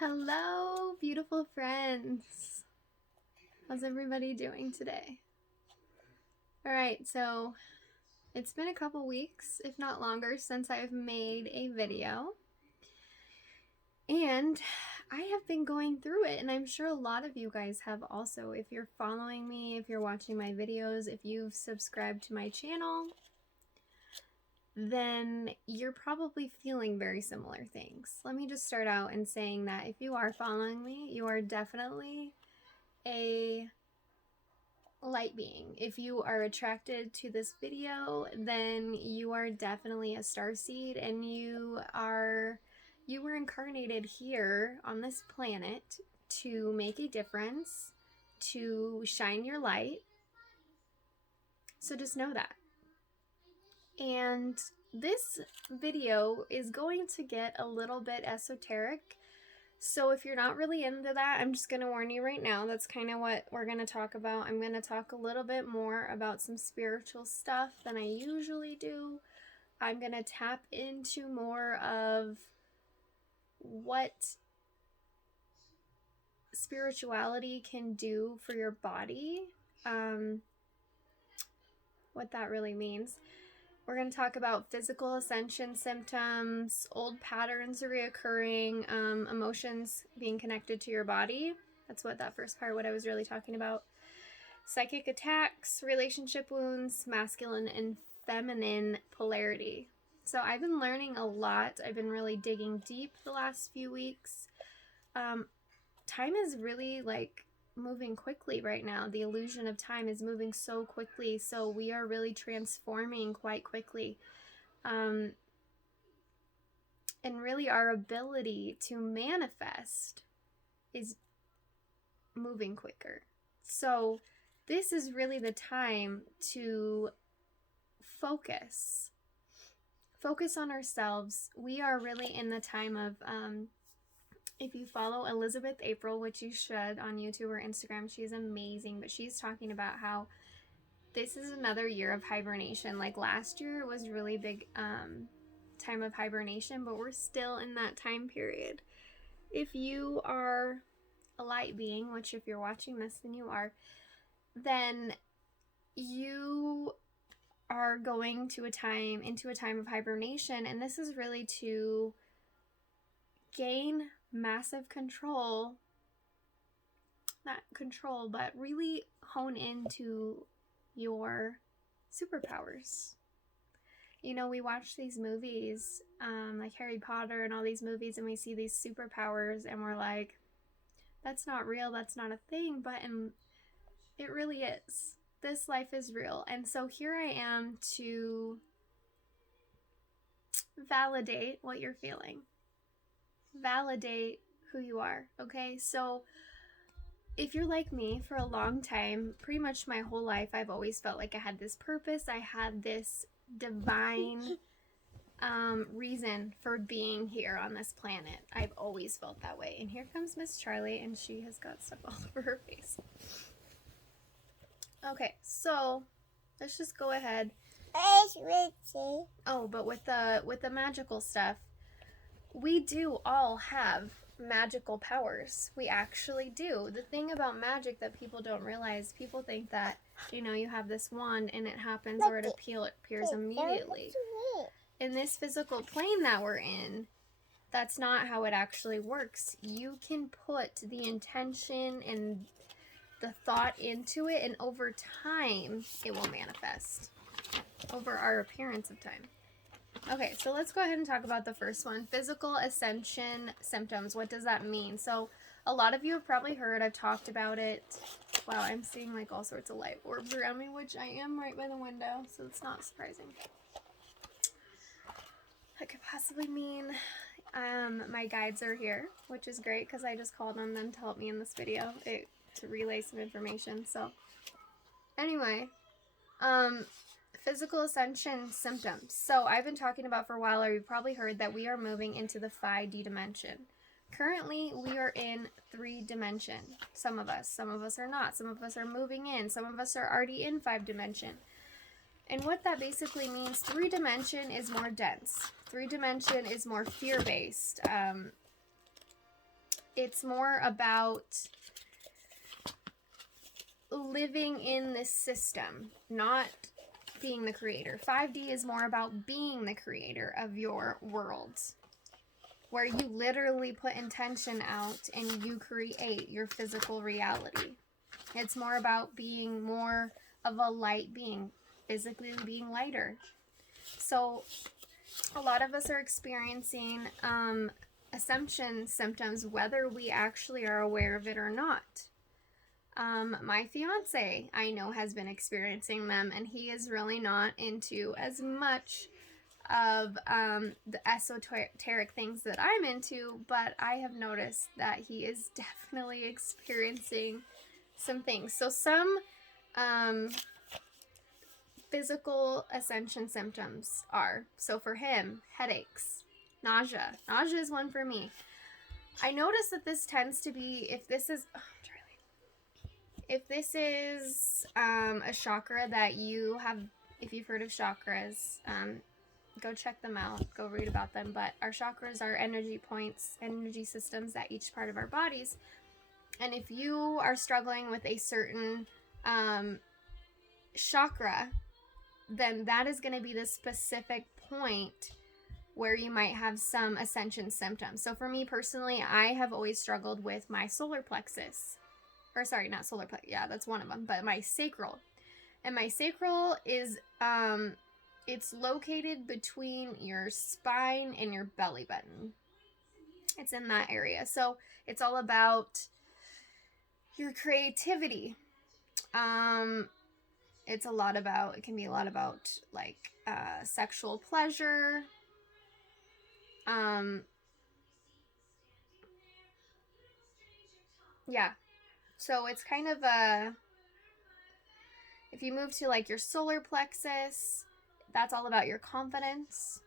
Hello, beautiful friends. How's everybody doing today? All right, so it's been a couple weeks, if not longer, since I've made a video. And I have been going through it, and I'm sure a lot of you guys have also. If you're following me, if you're watching my videos, if you've subscribed to my channel, then you're probably feeling very similar things. Let me just start out in saying that if you are following me, you are definitely a light being. If you are attracted to this video, then you are definitely a starseed, and you were incarnated here on this planet to make a difference, to shine your light. So just know that. And this video is going to get a little bit esoteric. So if you're not really into that, I'm just going to warn you right now. That's kind of what we're going to talk about. I'm going to talk a little bit more about some spiritual stuff than I usually do. I'm going to tap into more of what spirituality can do for your body, what that really means. We're going to talk about physical ascension symptoms, old patterns reoccurring, emotions being connected to your body. That's what that first part, what I was really talking about. Psychic attacks, relationship wounds, masculine and feminine polarity. So I've been learning a lot. I've been really digging deep the last few weeks. Time is really moving quickly right now. The illusion of time is moving so quickly, so we are really transforming quite quickly. And really our ability to manifest is moving quicker. So this is really the time to focus on ourselves. We are really in the time of if you follow Elizabeth April, which you should on YouTube or Instagram, she's amazing, but she's talking about how this is another year of hibernation. Like last year was really big time of hibernation, but we're still in that time period. If you are a light being, which if you're watching this, then you are, then you are going into a time of hibernation, and this is really to gain massive control, not control, but really hone into your superpowers. You know, we watch these movies, like Harry Potter and all these movies, and we see these superpowers, and we're like, that's not real, that's not a thing, but it really is. This life is real. And so here I am to validate what you're feeling. Validate who you are, okay? So if you're like me, for a long time, pretty much my whole life, I've always felt like I had this purpose. I had this divine reason for being here on this planet. I've always felt that way. And here comes Miss Charlie, and she has got stuff all over her face. Okay, so let's just go ahead. Oh, but with the magical stuff, we do all have magical powers. We actually do. The thing about magic that people don't realize, people think that, you know, you have this wand and it happens or it appears immediately. In this physical plane that we're in, that's not how it actually works. You can put the intention and the thought into it, and over time, it will manifest. Over our appearance of time. Okay, so let's go ahead and talk about the first one. Physical ascension symptoms. What does that mean? So a lot of you have probably heard, I've talked about it. Wow, I'm seeing like all sorts of light orbs around me, which I am right by the window, so it's not surprising. That could possibly mean my guides are here, which is great because I just called on them to help me in this video to relay some information. So anyway, physical ascension symptoms. So I've been talking about for a while, or you've probably heard that we are moving into the 5D dimension. Currently, we are in 3 dimension. Some of us are not. Some of us are moving in. Some of us are already in 5 dimension. And what that basically means, 3 dimension is more dense. 3 dimension is more fear-based. It's more about living in this system, not being the creator. 5D is more about being the creator of your world, where you literally put intention out and you create your physical reality. It's more about being more of a light being, physically being lighter. So a lot of us are experiencing Ascension symptoms, whether we actually are aware of it or not. My fiance, I know, has been experiencing them, and he is really not into as much of the esoteric things that I'm into, but I have noticed that he is definitely experiencing some things. So some physical ascension symptoms are, so for him, headaches, nausea. Nausea is one for me. I notice that this tends to be, if this is a chakra that you have, if you've heard of chakras, go check them out, go read about them. But our chakras are energy points, energy systems at each part of our bodies. And if you are struggling with a certain chakra, then that is going to be the specific point where you might have some ascension symptoms. So for me personally, I have always struggled with my solar plexus. Or sorry, not solar plexus. Yeah, that's one of them. But my sacral. And my sacral is, it's located between your spine and your belly button. It's in that area. So it's all about your creativity. It's a lot about, it can be a lot about like sexual pleasure. Yeah. So it's kind of if you move to like your solar plexus, that's all about your confidence.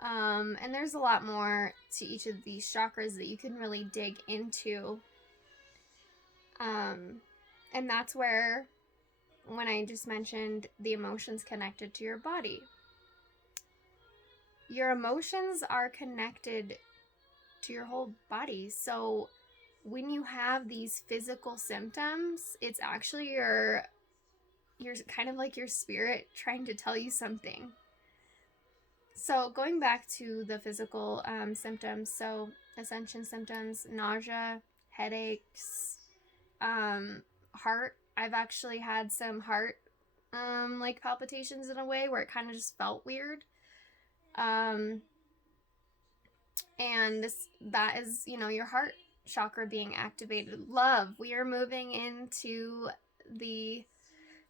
And there's a lot more to each of these chakras that you can really dig into. And that's where, when I just mentioned the emotions connected to your body, your emotions are connected to your whole body. So when you have these physical symptoms, it's actually your kind of like your spirit trying to tell you something. So going back to the physical symptoms, so ascension symptoms, nausea, headaches, heart. I've actually had some heart like palpitations in a way where it kind of just felt weird. And that is, your heart chakra being activated. Love. We are moving into the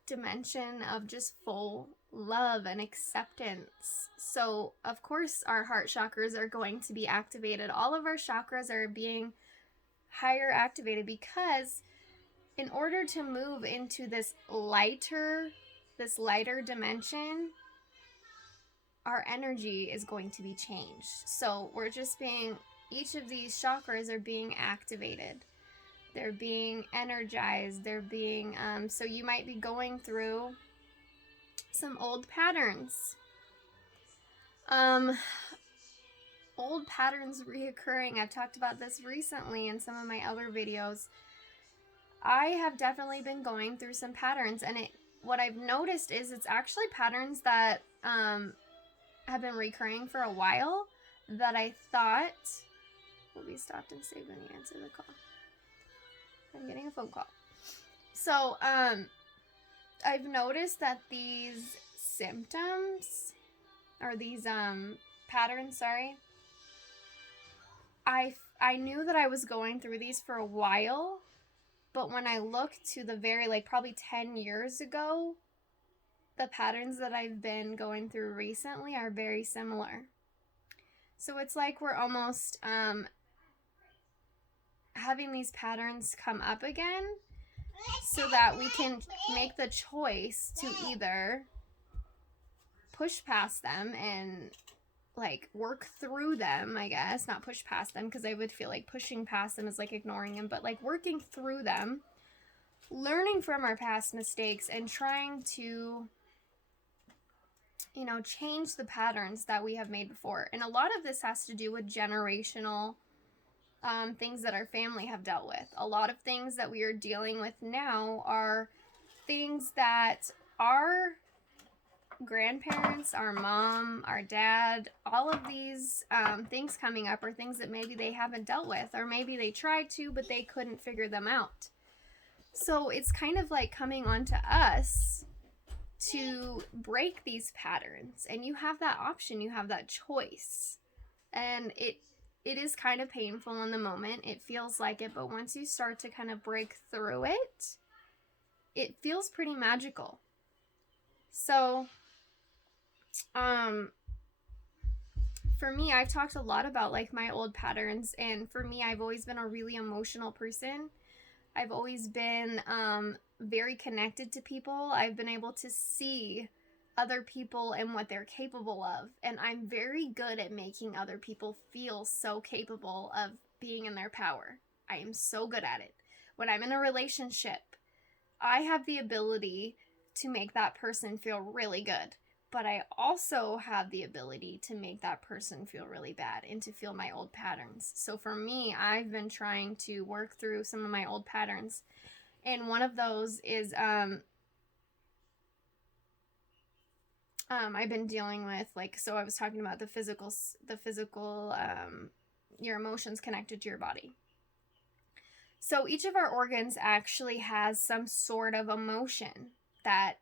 dimension of just full love and acceptance. So of course our heart chakras are going to be activated. All of our chakras are being higher activated, because in order to move into this lighter dimension, our energy is going to be changed. So we're just each of these chakras are being activated. They're being energized. They're being, so you might be going through some old patterns. Old patterns reoccurring. I've talked about this recently in some of my other videos. I have definitely been going through some patterns, and what I've noticed is it's actually patterns that have been recurring for a while that I thought will be stopped and saved when you answer the call. I'm getting a phone call. So, I've noticed that these symptoms, or these patterns, I knew that I was going through these for a while, but when I look to the very, probably 10 years ago, the patterns that I've been going through recently are very similar. So it's like we're almost having these patterns come up again, so that we can make the choice to either push past them and work through them, I guess. Not push past them, because I would feel like pushing past them is like ignoring them, but working through them, learning from our past mistakes, and trying to change the patterns that we have made before. And a lot of this has to do with generational things that our family have dealt with. A lot of things that we are dealing with now are things that our grandparents, our mom, our dad, all of these things coming up are things that maybe they haven't dealt with, or maybe they tried to, but they couldn't figure them out. So it's kind of like coming onto us to break these patterns, and you have that option, you have that choice. And it is kind of painful in the moment. It feels like it, but once you start to kind of break through it, it feels pretty magical. So, for me, I've talked a lot about like my old patterns, and for me, I've always been a really emotional person. I've always been very connected to people. I've been able to see other people and what they're capable of, and I'm very good at making other people feel so capable of being in their power. I am so good at it. When I'm in a relationship, I have the ability to make that person feel really good, but I also have the ability to make that person feel really bad and to feel my old patterns. So for me, I've been trying to work through some of my old patterns, and one of those is I've been dealing with, like, so I was talking about the physical, your emotions connected to your body. So each of our organs actually has some sort of emotion that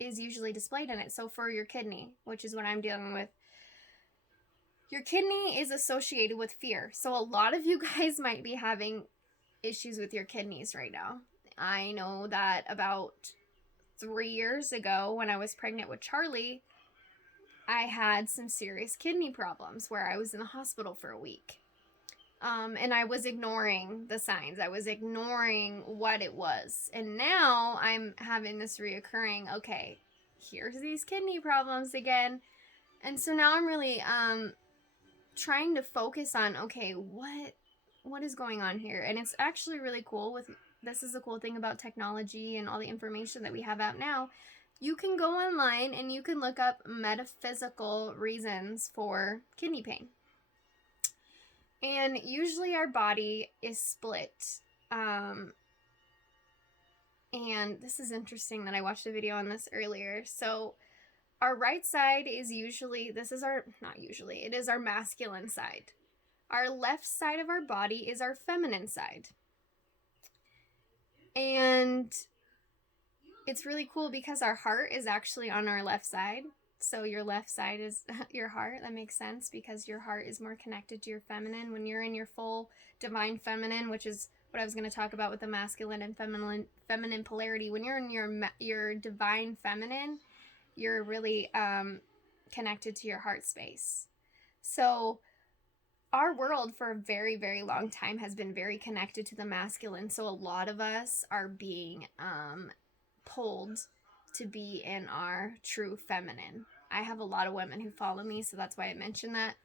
is usually displayed in it. So for your kidney, which is what I'm dealing with, your kidney is associated with fear. So a lot of you guys might be having issues with your kidneys right now. I know that about 3 years ago, when I was pregnant with Charlie, I had some serious kidney problems where I was in the hospital for a week. And I was ignoring the signs. I was ignoring what it was. And now I'm having this reoccurring, okay, here's these kidney problems again. And so now I'm really trying to focus on, okay, what is going on here? And it's actually really cool. This is the cool thing about technology and all the information that we have out now. You can go online and you can look up metaphysical reasons for kidney pain. And usually our body is split. And this is interesting that I watched a video on this earlier. So our right side is usually, it is our masculine side. Our left side of our body is our feminine side. And it's really cool because our heart is actually on our left side. So your left side is your heart. That makes sense because your heart is more connected to your feminine. When you're in your full divine feminine, which is what I was going to talk about with the masculine and feminine polarity. When you're in your divine feminine, you're really connected to your heart space. So our world for a very, very long time has been very connected to the masculine. So a lot of us are being pulled to be in our true feminine. I have a lot of women who follow me, so that's why I mentioned that.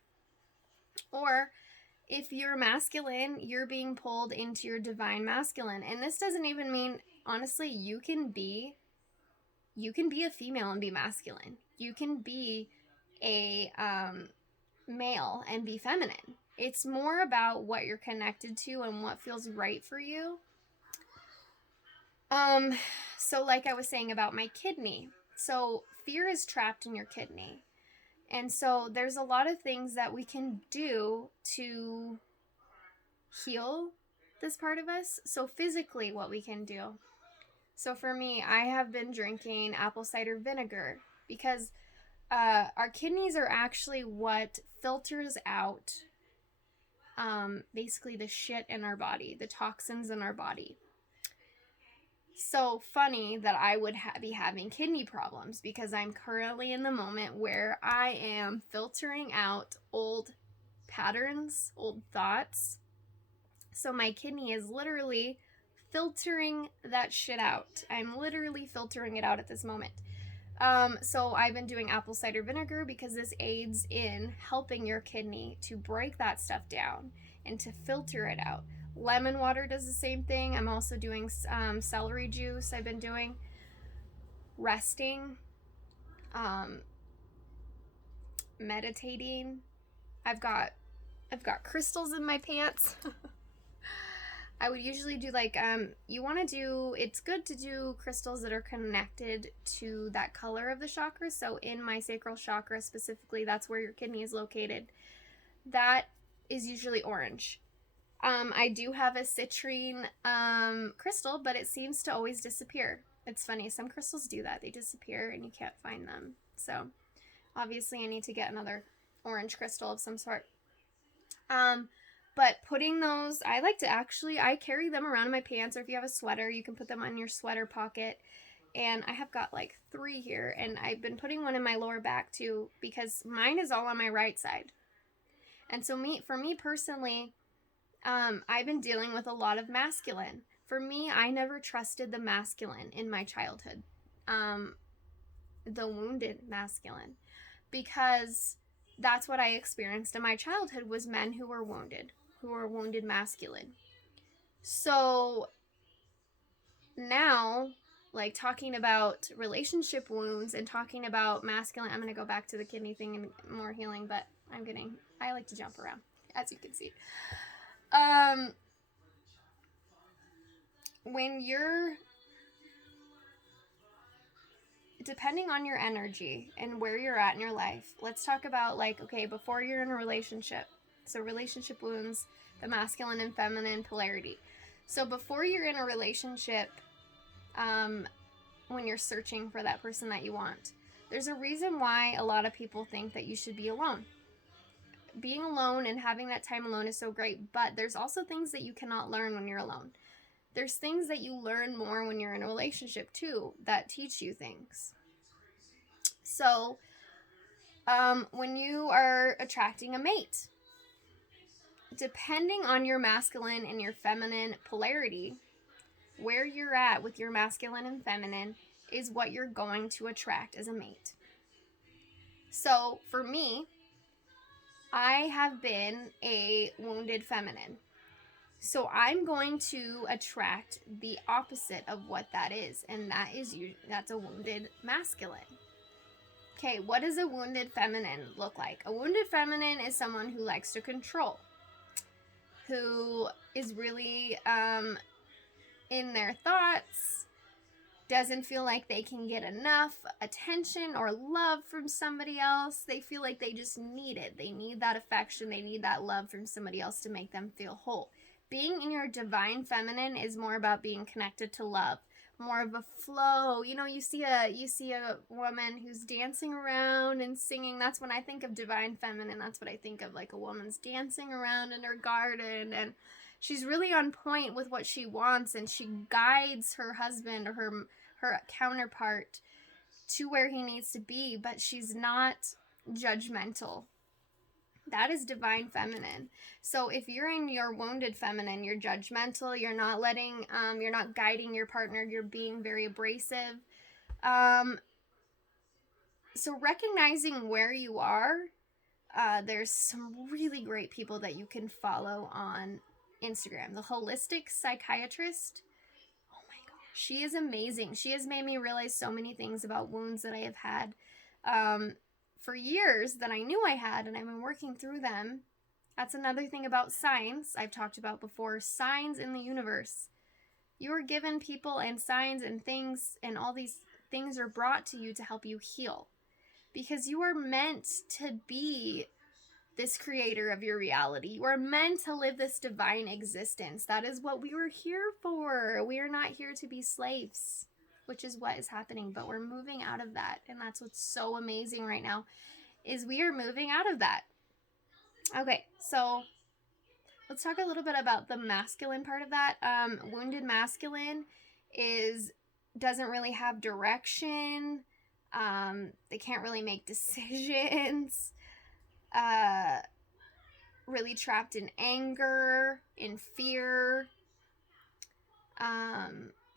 Or if you're masculine, you're being pulled into your divine masculine. And this doesn't even mean, honestly, you can be a female and be masculine. You can be a male and be feminine. It's more about what you're connected to and what feels right for you. So like I was saying about my kidney. So fear is trapped in your kidney. And so there's a lot of things that we can do to heal this part of us. So physically, what we can do. So for me, I have been drinking apple cider vinegar because our kidneys are actually what filters out basically the shit in our body, the toxins in our body. So funny that I would be having kidney problems because I'm currently in the moment where I am filtering out old patterns, old thoughts. So my kidney is literally filtering that shit out. I'm literally filtering it out at this moment. So I've been doing apple cider vinegar because this aids in helping your kidney to break that stuff down and to filter it out. Lemon water does the same thing. I'm also doing celery juice. I've been doing resting, meditating. I've got I've got crystals in my pants. I would usually do like, it's good to do crystals that are connected to that color of the chakra. So in my sacral chakra specifically, that's where your kidney is located. That is usually orange. I do have a citrine crystal, but it seems to always disappear. It's funny, some crystals do that. They disappear and you can't find them. So obviously I need to get another orange crystal of some sort. But putting those, I carry them around in my pants, or if you have a sweater, you can put them on your sweater pocket. And I have got like 3 here, and I've been putting one in my lower back too, because mine is all on my right side. And so for me personally, I've been dealing with a lot of masculine. For me, I never trusted the masculine in my childhood. The wounded masculine. Because that's what I experienced in my childhood, was men who were wounded masculine. So now, like, talking about relationship wounds and talking about masculine, I'm going to go back to the kidney thing and more healing, but I like to jump around, as you can see. When you're, depending on your energy and where you're at in your life, let's talk about, like, okay, before you're in a relationship. So relationship wounds, the masculine and feminine polarity. So before you're in a relationship, when you're searching for that person that you want, there's a reason why a lot of people think that you should be alone. Being alone and having that time alone is so great, but there's also things that you cannot learn when you're alone. There's things that you learn more when you're in a relationship too, that teach you things. So, when you are attracting a mate, depending on your masculine and your feminine polarity, where you're at with your masculine and feminine is what you're going to attract as a mate. So for me, I have been a wounded feminine. So I'm going to attract the opposite of what that is, and that's a wounded masculine. Okay, what does a wounded feminine look like? A wounded feminine is someone who likes to control, who is really in their thoughts, doesn't feel like they can get enough attention or love from somebody else. They feel like they just need it. They need that affection. They need that love from somebody else to make them feel whole. Being in your divine feminine is more about being connected to love, more of a flow. You know, you see a woman who's dancing around and singing. That's when I think of divine feminine. That's what I think of, like a woman's dancing around in her garden, and she's really on point with what she wants, and she guides her husband or her counterpart to where he needs to be, but she's not judgmental. That is divine feminine. So if you're in your wounded feminine, you're judgmental, you're not guiding your partner, you're being very abrasive. So recognizing where you are, there's some really great people that you can follow on Instagram. The holistic psychiatrist, oh my gosh, she is amazing. She has made me realize so many things about wounds that I have had for years that I knew I had, and I've been working through them. That's another thing about signs I've talked about before. Signs in the universe. You are given people and signs and things, and all these things are brought to you to help you heal, because you are meant to be this creator of your reality. You are meant to live this divine existence. That is what we were here for. We are not here to be slaves, which is what is happening, but we're moving out of that. And that's what's so amazing right now, is we are moving out of that. Okay, so let's talk a little bit about the masculine part of that. Wounded masculine doesn't really have direction. They can't really make decisions. Really trapped in anger, in fear.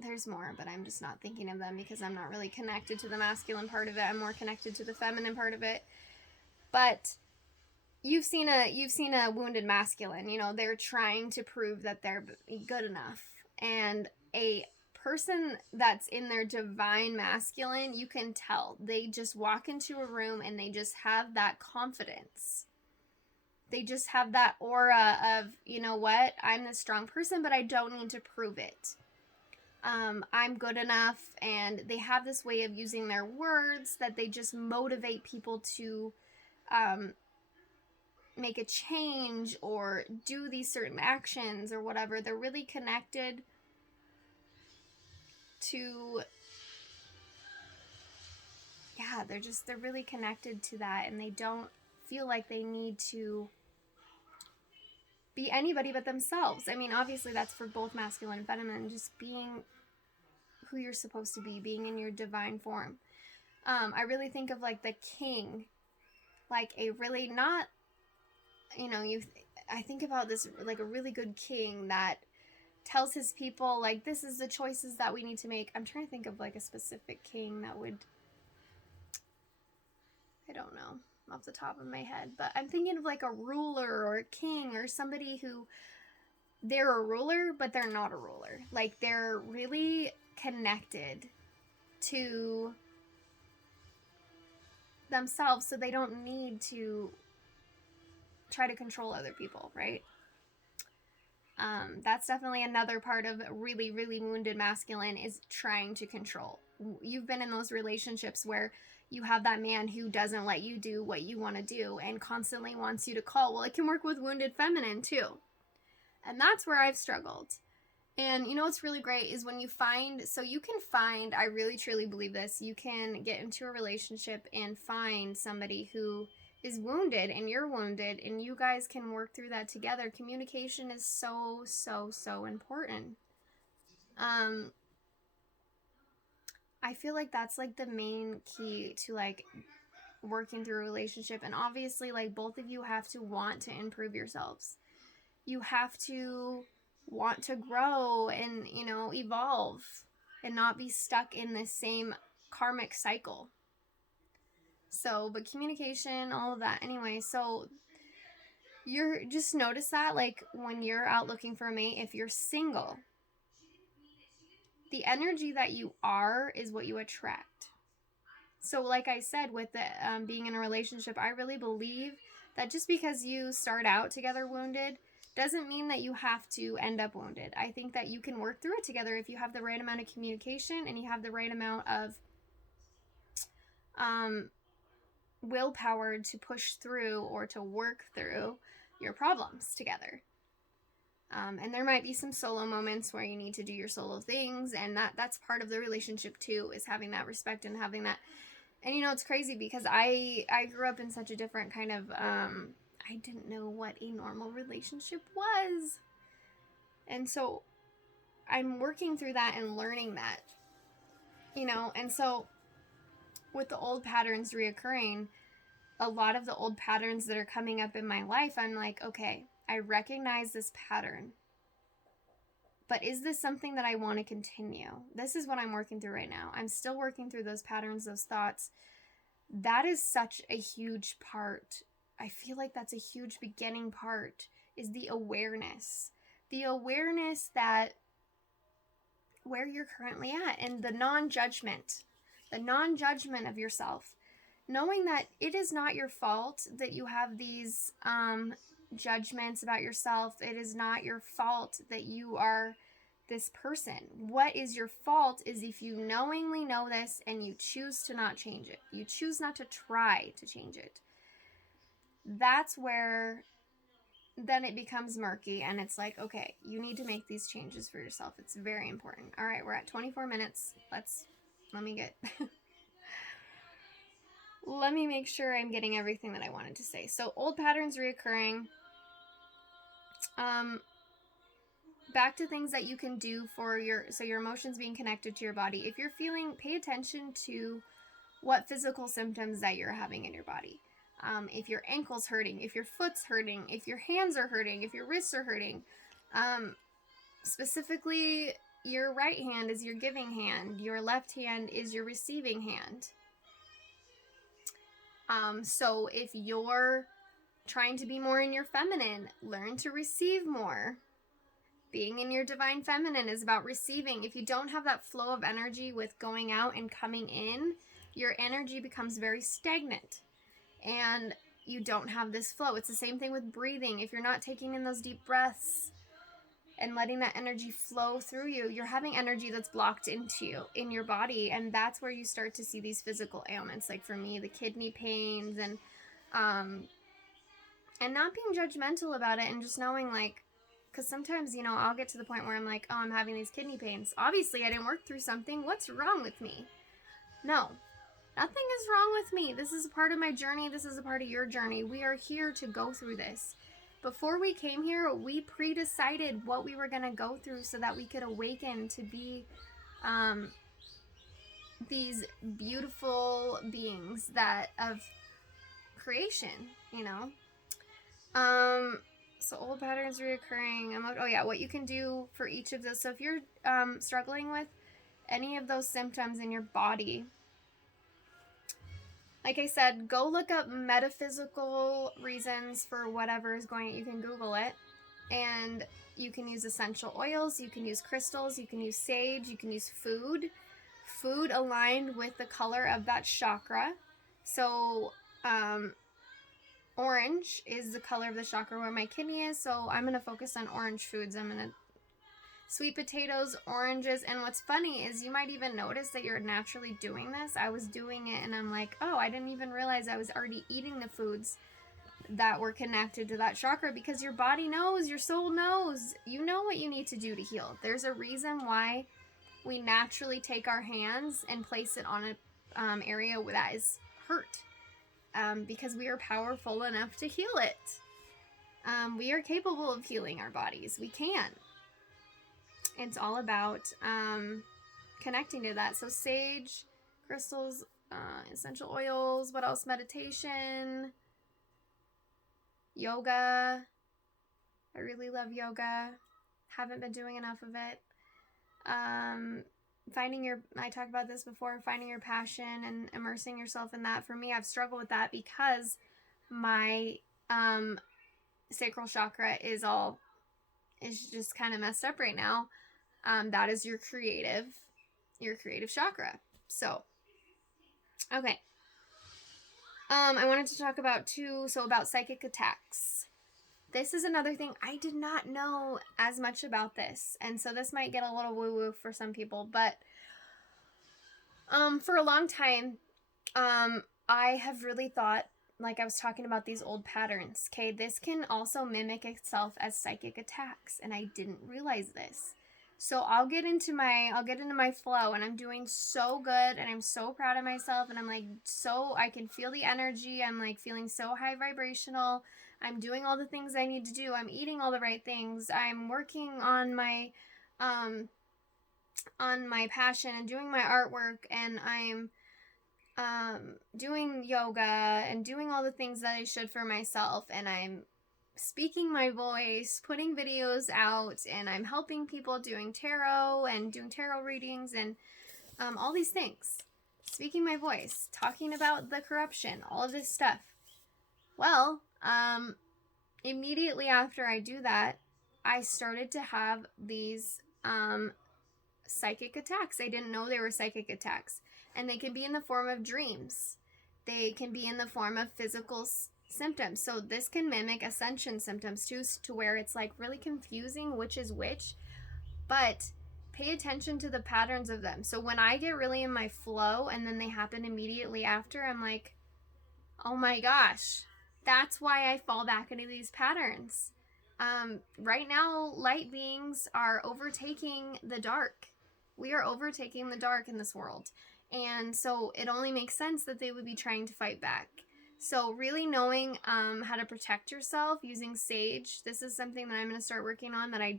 There's more, but I'm just not thinking of them because I'm not really connected to the masculine part of it. I'm more connected to the feminine part of it. But you've seen a wounded masculine. You know, they're trying to prove that they're good enough. And a person that's in their divine masculine, you can tell. They just walk into a room and they just have that confidence. They just have that aura of, you know what, I'm this strong person, but I don't need to prove it. I'm good enough, and they have this way of using their words that they just motivate people to make a change or do these certain actions or whatever. They're really connected to, yeah, they're really connected to that, and they don't feel like they need to be anybody but themselves. I mean, obviously that's for both masculine and feminine, just being who you're supposed to be, being in your divine form. I really think of like the king, like a really not, you know, I think about this like a really good king that tells his people like, this is the choices that we need to make. I'm trying to think of like a specific king that would, I don't know off the top of my head, but I'm thinking of like a ruler or a king or somebody who, they're a ruler, but they're not a ruler. Like, they're really connected to themselves, so they don't need to try to control other people, right? That's definitely another part of really, really wounded masculine, is trying to control. You've been in those relationships where you have that man who doesn't let you do what you want to do and constantly wants you to call. Well, it can work with wounded feminine too. And that's where I've struggled. And you know what's really great is when you find, so you can find, I really truly believe this, you can get into a relationship and find somebody who is wounded and you're wounded, and you guys can work through that together. Communication is so, so, so important. I feel like that's like the main key to like working through a relationship. And obviously, like, both of you have to want to improve yourselves. You have to want to grow and, you know, evolve and not be stuck in this same karmic cycle. So, but communication, all of that. Anyway, so you're just notice that, like, when you're out looking for a mate, if you're single, the energy that you are is what you attract. So like I said, with the being in a relationship, I really believe that just because you start out together wounded doesn't mean that you have to end up wounded. I think that you can work through it together if you have the right amount of communication and you have the right amount of willpower to push through or to work through your problems together. And there might be some solo moments where you need to do your solo things, and that's part of the relationship too, is having that respect and having that. And you know, it's crazy because I grew up in such a different kind of, I didn't know what a normal relationship was. And so I'm working through that and learning that, you know. And so with the old patterns reoccurring, a lot of the old patterns that are coming up in my life, I'm like, okay, I recognize this pattern, but is this something that I want to continue? This is what I'm working through right now. I'm still working through those patterns, those thoughts. That is such a huge part. I feel like that's a huge beginning part, is the awareness. The awareness that where you're currently at, and the non-judgment of yourself. Knowing that it is not your fault that you have these judgments about yourself. It is not your fault that you are this person. What is your fault is if you knowingly know this and you choose to not change it. You choose not to try to change it. That's where then it becomes murky, and it's like, okay, you need to make these changes for yourself. It's very important. All right, we're at 24 minutes. Let me make sure I'm getting everything that I wanted to say. So old patterns reoccurring. Back to things that you can do for your emotions being connected to your body. If you're feeling, pay attention to what physical symptoms that you're having in your body. If your ankle's hurting, if your foot's hurting, if your hands are hurting, if your wrists are hurting. Specifically, your right hand is your giving hand. Your left hand is your receiving hand. So if you're trying to be more in your feminine, learn to receive more. Being in your divine feminine is about receiving. If you don't have that flow of energy with going out and coming in, your energy becomes very stagnant. And you don't have this flow. It's the same thing with breathing. If you're not taking in those deep breaths and letting that energy flow through you, you're having energy that's blocked into you, in your body. And that's where you start to see these physical ailments. Like for me, the kidney pains, and not being judgmental about it, and just knowing, like, because sometimes, you know, I'll get to the point where I'm like, oh, I'm having these kidney pains. Obviously, I didn't work through something. What's wrong with me? No, nothing is wrong with me. This is a part of my journey. This is a part of your journey. We are here to go through this. Before we came here, we pre-decided what we were going to go through so that we could awaken to be these beautiful beings that of creation, you know? So old patterns reoccurring. Oh yeah, what you can do for each of those. So if you're struggling with any of those symptoms in your body, like I said, go look up metaphysical reasons for whatever is going on. You can Google it, and you can use essential oils, you can use crystals, you can use sage, you can use food aligned with the color of that chakra. So orange is the color of the chakra where my kidney is, so I'm going to focus on orange foods. I'm going to sweet potatoes, oranges, and what's funny is you might even notice that you're naturally doing this. I was doing it and I'm like, oh, I didn't even realize I was already eating the foods that were connected to that chakra, because your body knows, your soul knows. You know what you need to do to heal. There's a reason why we naturally take our hands and place it on an area that is hurt. Because we are powerful enough to heal it. We are capable of healing our bodies. We can. It's all about connecting to that. So sage, crystals, essential oils, what else? Meditation, yoga. I really love yoga. Haven't been doing enough of it. I talked about this before, finding your passion and immersing yourself in that. For me, I've struggled with that because my sacral chakra is just kind of messed up right now. That is your creative chakra. So, okay. I wanted to talk about about psychic attacks. This is another thing. I did not know as much about this. And so this might get a little woo-woo for some people. But for a long time, I have really thought, like I was talking about these old patterns. Okay, this can also mimic itself as psychic attacks. And I didn't realize this. So I'll get into my flow, and I'm doing so good, and I'm so proud of myself, and I'm like, I can feel the energy. I'm like feeling so high vibrational. I'm doing all the things I need to do. I'm eating all the right things. I'm working on my passion and doing my artwork, and I'm doing yoga and doing all the things that I should for myself, and I'm speaking my voice, putting videos out, and I'm helping people doing tarot and doing tarot readings and all these things. Speaking my voice, talking about the corruption, all of this stuff. Well, immediately after I do that, I started to have these psychic attacks. I didn't know they were psychic attacks. And they can be in the form of dreams. They can be in the form of physical symptoms. So this can mimic Ascension Symptoms too, to where it's like really confusing which is which. But pay attention to the patterns of them. So when I get really in my flow and then they happen immediately after, I'm like, oh my gosh, that's why I fall back into these patterns. Right now, light beings are overtaking the dark. We are overtaking the dark in this world. And so it only makes sense that they would be trying to fight back. So really knowing how to protect yourself using sage. This is something that I'm going to start working on that I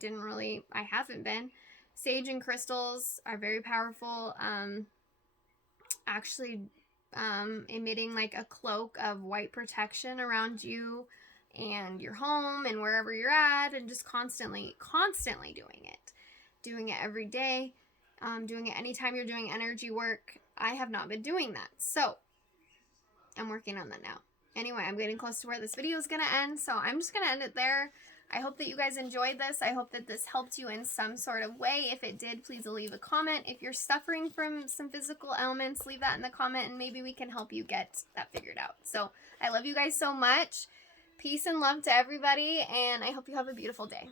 haven't been. Sage and crystals are very powerful. Actually emitting like a cloak of white protection around you and your home and wherever you're at, and just constantly doing it every day, doing it anytime you're doing energy work. I have not been doing that, so I'm working on that now. Anyway, I'm getting close to where this video is going to end, so I'm just going to end it there. I hope that you guys enjoyed this. I hope that this helped you in some sort of way. If it did, please leave a comment. If you're suffering from some physical ailments, leave that in the comment and maybe we can help you get that figured out. So I love you guys so much. Peace and love to everybody, and I hope you have a beautiful day.